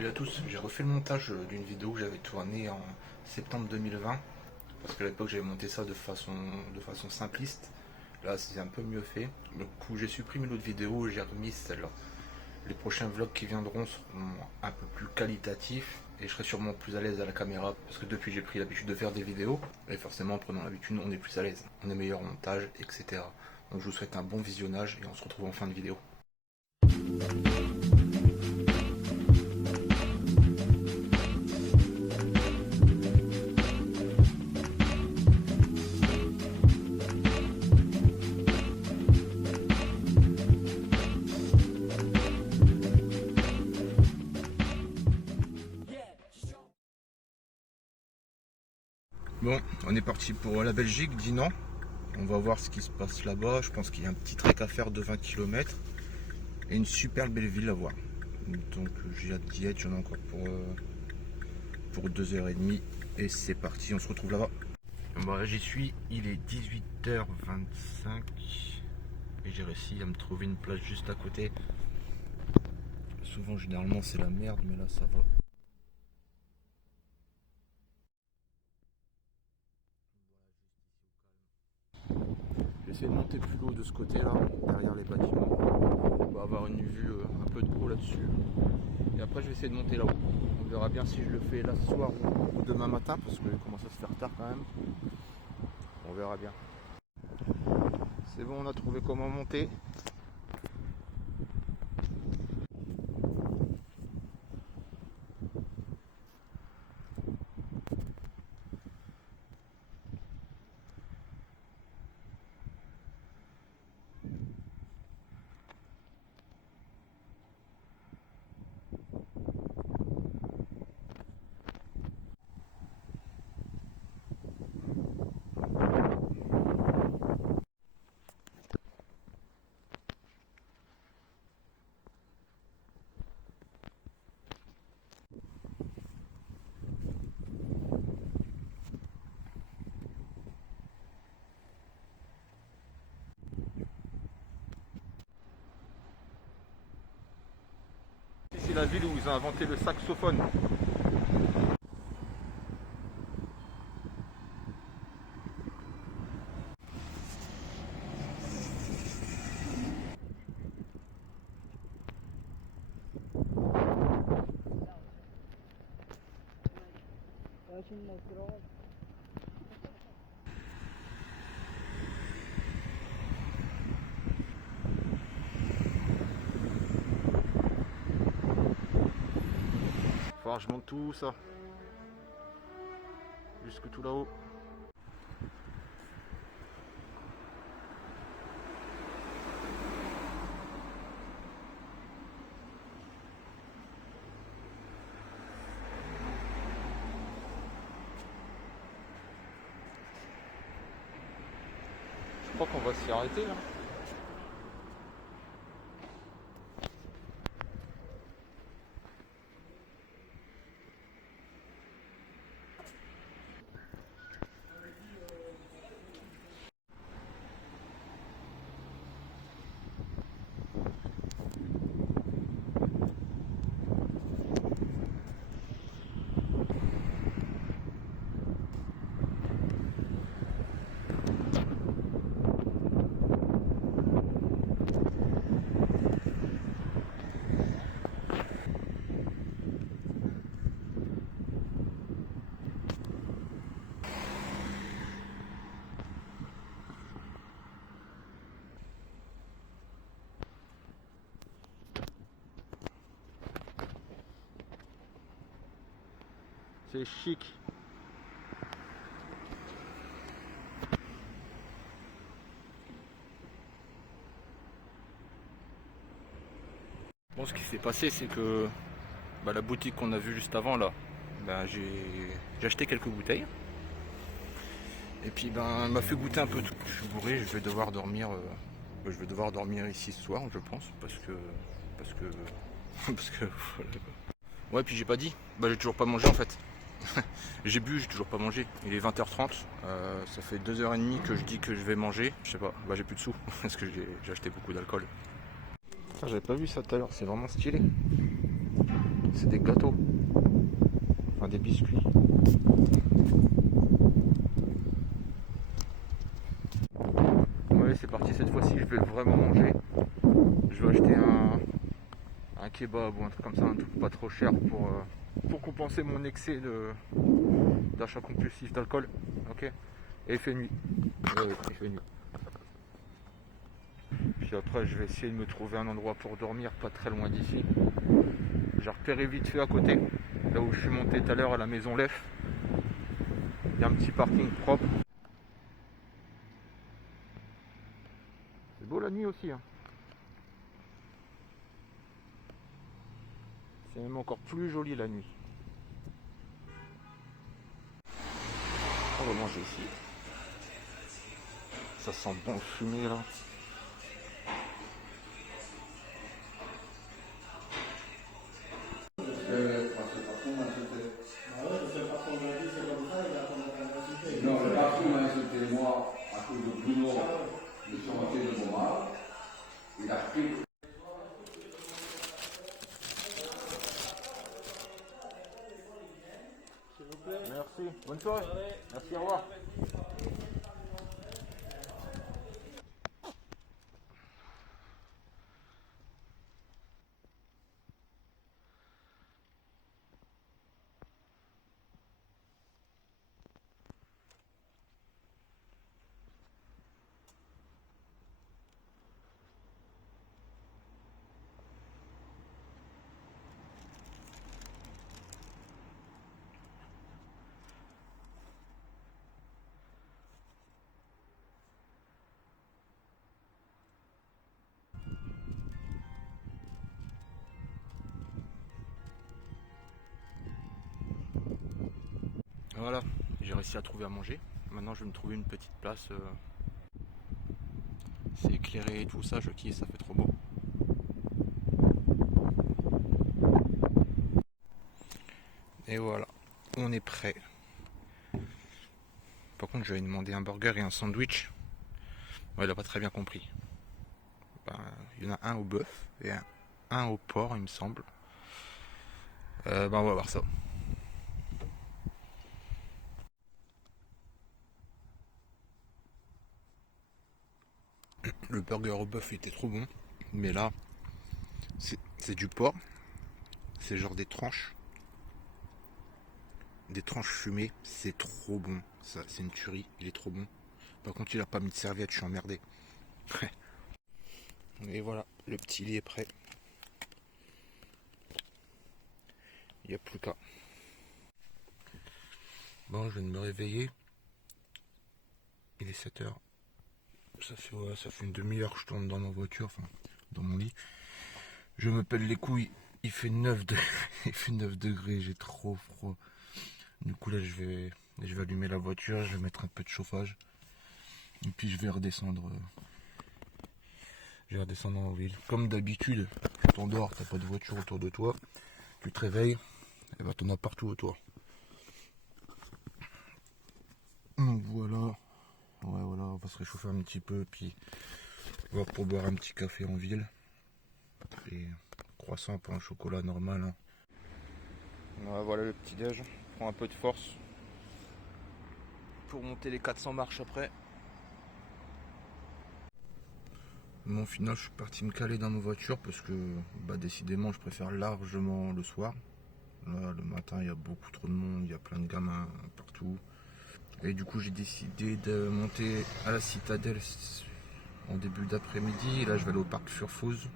Salut à tous, j'ai refait le montage d'une vidéo que j'avais tournée en septembre 2020 parce qu'à l'époque j'avais monté ça de façon simpliste. Là c'est un peu mieux fait. Du coup j'ai supprimé l'autre vidéo et j'ai remis celle-là. Les prochains vlogs qui viendront seront un peu plus qualitatifs et je serai sûrement plus à l'aise à la caméra parce que depuis j'ai pris l'habitude de faire des vidéos et forcément en prenant l'habitude on est plus à l'aise, on est meilleur en montage, etc. Donc je vous souhaite un bon visionnage et on se retrouve en fin de vidéo. Bon, on est parti pour la Belgique, Dinan. On va voir ce qui se passe là-bas. Je pense qu'il y a un petit trek à faire de 20 km et une super belle ville à voir. Donc j'ai hâte d'y être, j'en ai encore pour 2h30 et c'est parti, on se retrouve là-bas. Bon, là j'y suis, il est 18h25 et j'ai réussi à me trouver une place juste à côté. Souvent généralement c'est la merde mais là ça va. J'essaie de monter plus haut de ce côté là, derrière les bâtiments. On va avoir une vue un peu de haut là-dessus. Et après je vais essayer de monter là-haut. On verra bien si je le fais là ce soir ou demain matin parce qu'il commence à se faire tard quand même. On verra bien. C'est bon, on a trouvé comment monter. C'est la ville où ils ont inventé le saxophone. Faut que je monte tout ça. Jusque tout là-haut. Je crois qu'on va s'y arrêter là. C'est chic. Bon, ce qui s'est passé, c'est que la boutique qu'on a vue juste avant là, j'ai acheté quelques bouteilles. Et puis elle m'a fait goûter un peu tout. Je suis bourré, je vais devoir dormir. Je vais devoir dormir ici ce soir, je pense, parce que ouais, puis j'ai pas dit. J'ai toujours pas mangé en fait. J'ai bu, j'ai toujours pas mangé. Il est 20h30. Ça fait 2h30 que je dis que je vais manger. Je sais pas. J'ai plus de sous parce que j'ai acheté beaucoup d'alcool. J'avais pas vu ça tout à l'heure. C'est vraiment stylé. C'est des gâteaux. Enfin des biscuits. Ouais, c'est parti, cette fois-ci je vais vraiment manger. Je vais acheter un kebab ou un truc comme ça, un truc pas trop cher pour compenser mon excès d'achat compulsif d'alcool. Ok. Et il fait nuit. Ouais, il fait nuit. Puis après je vais essayer de me trouver un endroit pour dormir pas très loin d'ici. J'ai repéré vite fait à côté, là où je suis monté tout à l'heure à la maison Lef. Il y a un petit parking propre. C'est beau la nuit aussi. Hein. C'est même encore plus joli la nuit. On va manger ici. Ça sent bon le fumé là. Non, le patron m'a insulté moi à cause de Bruno, le chantier de Montmartre. Il a pris. Merci, bonne soirée. Merci, au revoir. Voilà, j'ai réussi à trouver à manger. Maintenant je vais me trouver une petite place. C'est éclairé et tout ça, je kiffe, ça fait trop beau. Et voilà, on est prêt. Par contre, je vais demander un burger et un sandwich. Ouais, il a pas très bien compris. Ben, il y en a un au bœuf et un au porc, il me semble. Ben, on va voir ça. Le burger au bœuf était trop bon, mais là, c'est du porc. C'est genre des tranches fumées. C'est trop bon. Ça, c'est une tuerie. Il est trop bon. Par contre, il a pas mis de serviette. Je suis emmerdé. Et voilà, le petit lit est prêt. Il n'y a plus qu'à. Bon, je viens de me réveiller. Il est 7h. Ça fait une demi-heure que je tourne dans ma voiture, enfin, dans mon lit. Je me pèle les couilles. Il fait 9 degrés. Il fait 9 degrés, j'ai trop froid. Du coup, là, je vais allumer la voiture, je vais mettre un peu de chauffage. Et puis, je vais redescendre. Je vais redescendre en ville. Comme d'habitude, tu t'endors, t'as pas de voiture autour de toi. Tu te réveilles, et bah, t'en as partout autour. Donc voilà. Ouais, voilà, on va se réchauffer un petit peu, puis on va pour boire un petit café en ville. Et croissant, pain au chocolat normal. Hein. Ouais, voilà le petit déj. Prends un peu de force pour monter les 400 marches après. Bon, au final, je suis parti me caler dans ma voiture parce que, bah, décidément, je préfère largement le soir. Là, le matin, il y a beaucoup trop de monde, il y a plein de gamins partout. Et du coup, j'ai décidé de monter à la citadelle en début d'après-midi. Là, je vais aller au parc Furfouz.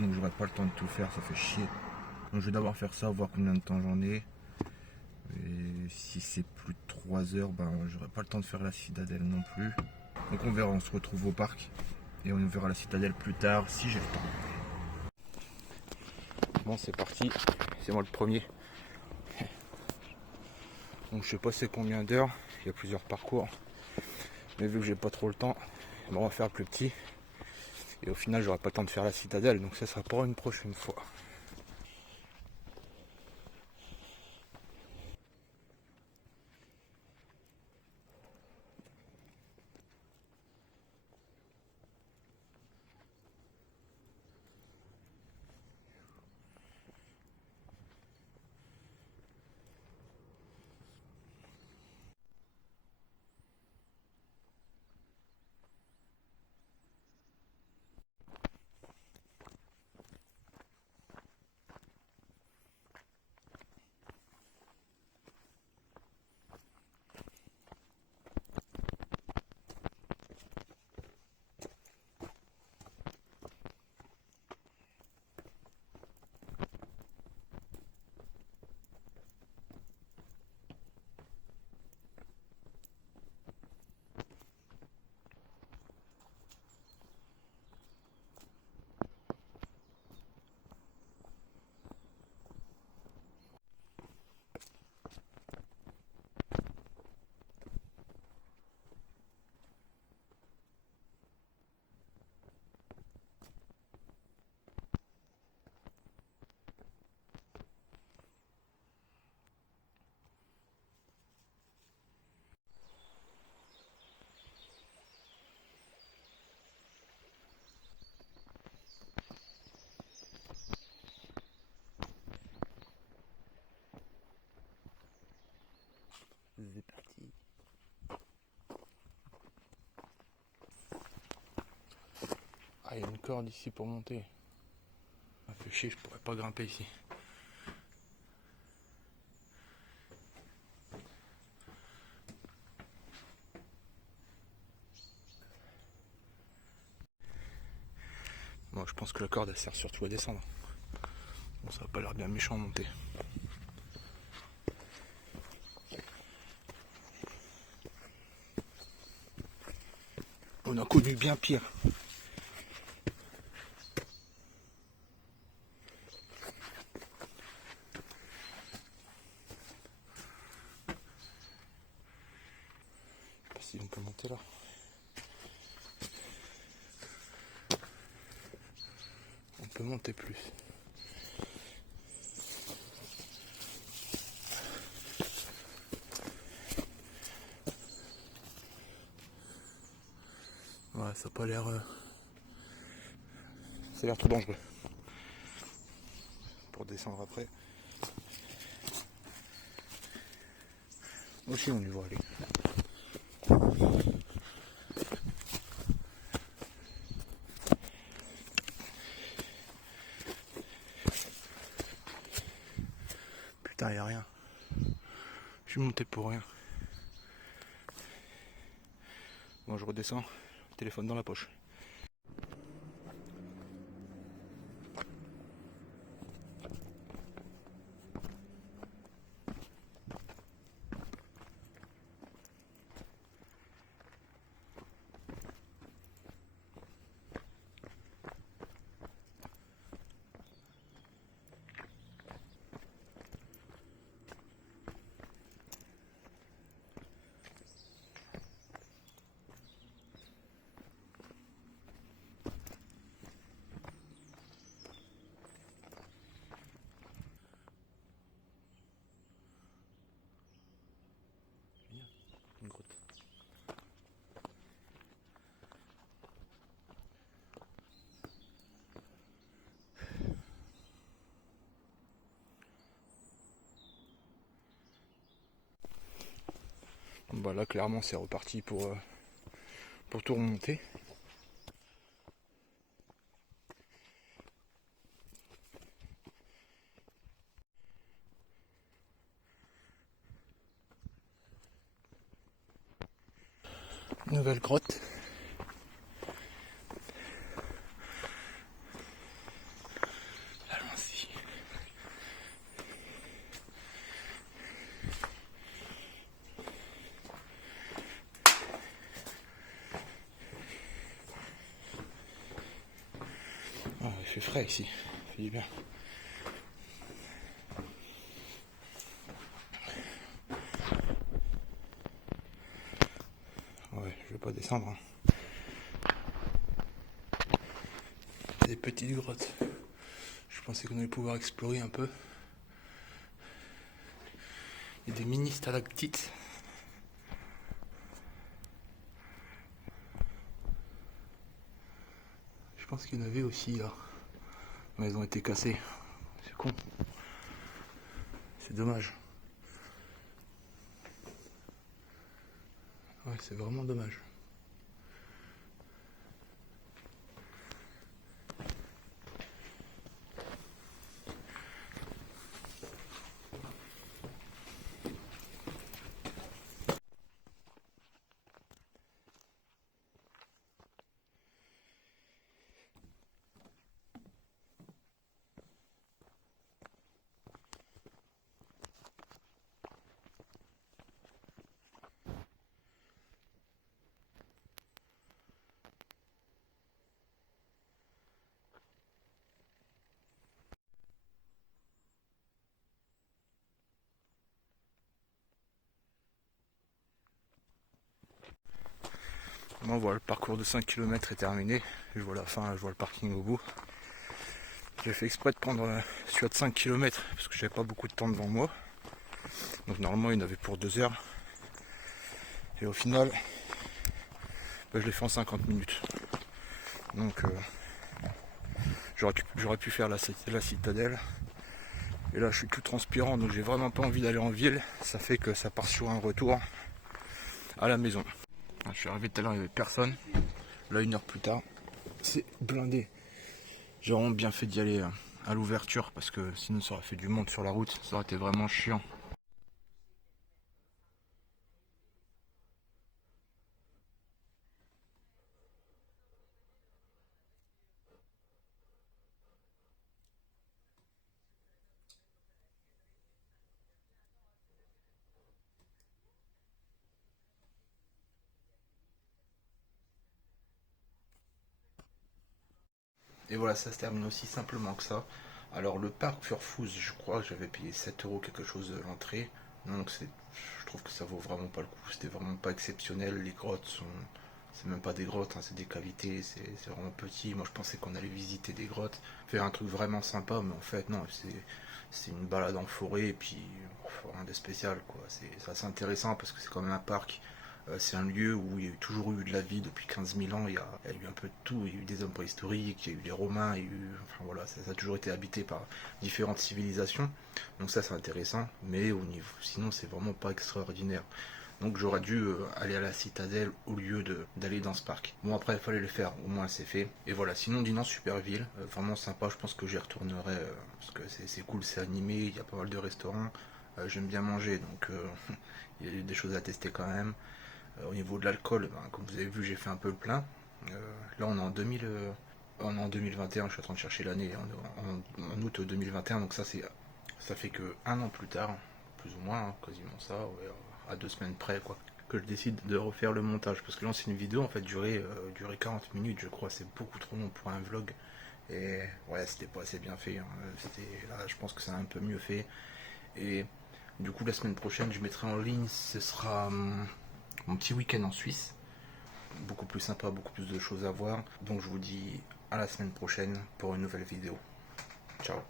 Donc, j'aurai pas le temps de tout faire, ça fait chier. Donc, je vais d'abord faire ça, voir combien de temps j'en ai. Et si c'est plus de 3 heures, ben, j'aurai pas le temps de faire la citadelle non plus. Donc, on verra, on se retrouve au parc. Et on verra la citadelle plus tard si j'ai le temps. Bon, c'est parti. C'est moi le premier. Donc je sais pas c'est combien d'heures. Il y a plusieurs parcours. Mais vu que j'ai pas trop le temps, on va faire plus petit. Et au final, j'aurai pas le temps de faire la citadelle. Donc ça sera pour une prochaine fois. Ah, il y a une corde ici pour monter. Ça fait chier, je pourrais pas grimper ici. Bon, je pense que la corde elle sert surtout à descendre. Bon, ça a pas l'air bien méchant à monter. On a connu bien pire. Je sais pas si on peut monter là. On peut monter plus. Ouais, ça a pas l'air. Ça a l'air trop dangereux. Pour descendre après. Aussi, on y va aller. Putain, y a rien. Je suis monté pour rien. Bon, je redescends. Téléphone dans la poche. Une grotte. Bah là clairement c'est reparti pour tout remonter. Nouvelle grotte. Allons-y. Ah, il fait frais ici, il fait du bien. Ouais, je vais pas descendre. Hein. Des petites grottes. Je pensais qu'on allait pouvoir explorer un peu. Il y a des mini stalactites. Je pense qu'il y en avait aussi là. Mais elles ont été cassées. C'est con. C'est dommage. Ouais, c'est vraiment dommage. Bon, voilà, le parcours de 5 km est terminé. Je vois la fin, je vois le parking au bout. J'ai fait exprès de prendre celui de 5 km parce que j'avais pas beaucoup de temps devant moi. Donc normalement il y en avait pour 2 heures. Et au final, bah, je l'ai fait en 50 minutes. Donc j'aurais pu faire la citadelle. Et là je suis tout transpirant, donc j'ai vraiment pas envie d'aller en ville. Ça fait que ça part sur un retour à la maison. Je suis arrivé tout à l'heure, il n'y avait personne. Là 1 heure plus tard, c'est blindé. J'ai vraiment bien fait d'y aller à l'ouverture parce que sinon ça aurait fait du monde sur la route, ça aurait été vraiment chiant. Et voilà, ça se termine aussi simplement que ça. Alors le parc Furfous, je crois que j'avais payé 7 euros quelque chose de l'entrée. Donc je trouve que ça vaut vraiment pas le coup. C'était vraiment pas exceptionnel. Les grottes sont, c'est même pas des grottes, hein, c'est des cavités. C'est vraiment petit. Moi je pensais qu'on allait visiter des grottes, faire un truc vraiment sympa, mais en fait non. C'est une balade en forêt et puis rien de spécial quoi. C'est assez intéressant parce que c'est quand même un parc. C'est un lieu où il y a toujours eu de la vie depuis 15 000 ans. Il y a eu un peu de tout. Il y a eu des hommes préhistoriques, il y a eu les Romains, il y a eu, enfin voilà, ça a toujours été habité par différentes civilisations. Donc ça c'est intéressant, mais au niveau, sinon c'est vraiment pas extraordinaire. Donc j'aurais dû aller à la citadelle au lieu d'aller dans ce parc. Bon après il fallait le faire, au moins c'est fait. Et voilà, sinon Dinan super ville, vraiment sympa, je pense que j'y retournerai parce que c'est cool, c'est animé, il y a pas mal de restaurants. J'aime bien manger, donc il y a des choses à tester quand même. Au niveau de l'alcool, ben, comme vous avez vu, j'ai fait un peu le plein. Là, on est en 2021, je suis en train de chercher l'année, en août 2021, donc ça fait que un an plus tard, plus ou moins, hein, quasiment ça, ouais, à 2 semaines près, quoi, que je décide de refaire le montage. Parce que là, c'est une vidéo, en fait, durer 40 minutes, je crois, c'est beaucoup trop long pour un vlog. Et ouais, c'était pas assez bien fait, hein. Là, je pense que c'est un peu mieux fait. Et du coup, la semaine prochaine, je mettrai en ligne, ce sera mon petit week-end en Suisse. Beaucoup plus sympa, beaucoup plus de choses à voir. Donc je vous dis à la semaine prochaine pour une nouvelle vidéo. Ciao.